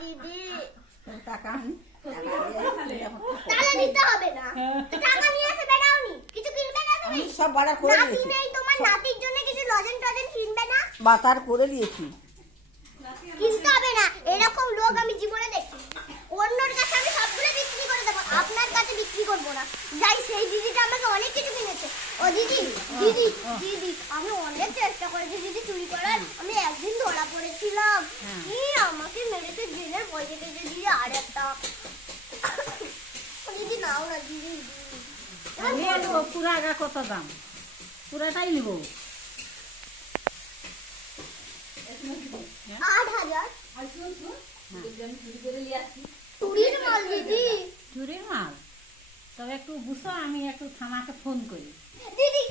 দিদি। টাকা টাকা নিতে হবে না, টাকা নিয়ে এসে বেড়াওনি, কিছু কিনবে না তুমি? আমি সব বাজার করে নাতি দিয়েছি, নেই তোমার, নাতির জন্য কিছু লজেন টজেন কিনবে না? বাজার করে দিয়েছি। কিনতে হবে না, এরকম লোক আমি জীবনে দেখি। অন্যর কাছে আমি সবগুলো বিক্রি করে দেবো, আপনার কাছে বিক্রি করবো না। যাই, সেই দিদিটা আমাকে অনেক কিছু কিনেছে। ও দিদি, দিদি, দিদি, আমি অনেক চেষ্টা করেছি দিদি চুরি করার। আমি একদিন ধরা পড়েছিলাম, কি আমাকে মেরেছে, জেলের ভয় কেটেছে দিদি। আর একটা দিদি নাও না দিদি, নিয়ে নেবো। পুরা আগা কত দাম? পুরাটাই নেবো। 8,000। চুরির মাল দিদি। চুরির মাল? তবে একটু বুঝো, আমি একটু থানাকে ফোন করি। দিদি